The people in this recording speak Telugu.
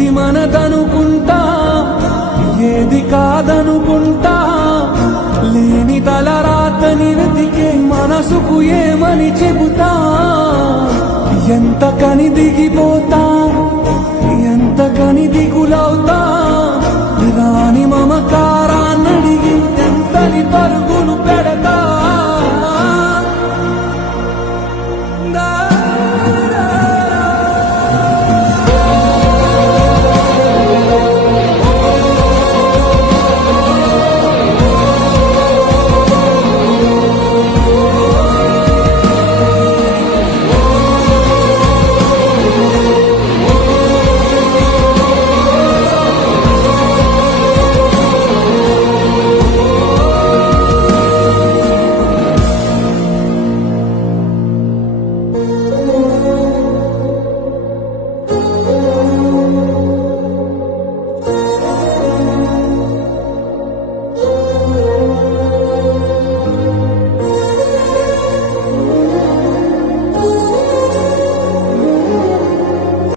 ఏది మనదనుకుంటా ఏది కాదనుకుంటా లేని తలరాతని వెతికే మనసుకు ఏమని చెబుతా ఎంత కని దిగిపోతా ఎంత కని దిగులవుతా రాని మమకారాన్నడిగి ఎంతని పరుగు